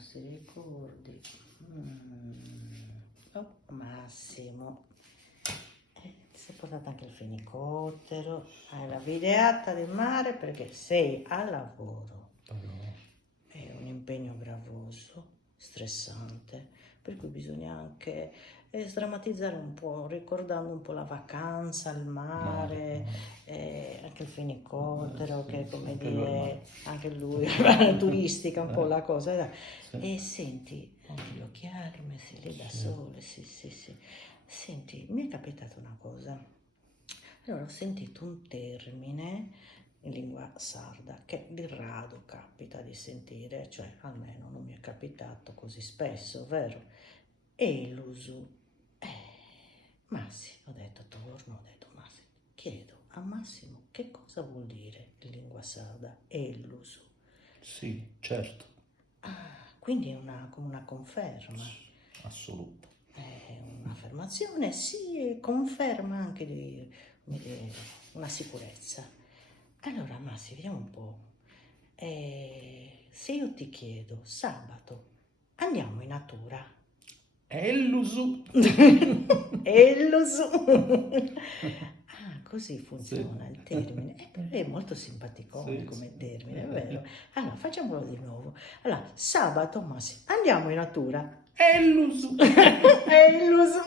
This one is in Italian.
si ricordi. Oh, Massimo. Ti sei portato anche il fenicottero, hai la videata del mare perché sei a lavoro. È un impegno gravoso, stressante, per cui bisogna anche sdrammatizzare un po', ricordando un po' la vacanza, il mare, anche il fenicottero, che è come anche dire, anche lui, turistica un po' la cosa. Dai. Sì. E senti, anche gli occhiali messi lì da Sì. sole, sì, sì, sì. Senti, mi è capitata una cosa. Allora, ho sentito un termine in lingua sarda che di rado capita di sentire, cioè almeno non mi è capitato così spesso, vero? Elusu. Massimo, ho detto, torno, ho detto, Massimo, chiedo a Massimo che cosa vuol dire in lingua sarda elusu. Sì, certo, Quindi è come una conferma. assoluto. È un'affermazione, sì, e conferma anche di, come dire, una sicurezza. Allora, Massi, vediamo un po'. Se io ti chiedo, sabato, andiamo in natura? Elusu. Elusu. Ah, così funziona Sì. il termine. Però è molto simpaticone Sì, come sì. termine, è vero? Allora, facciamolo di nuovo. Allora, sabato, Massi, andiamo in natura? Elusu. Elusu.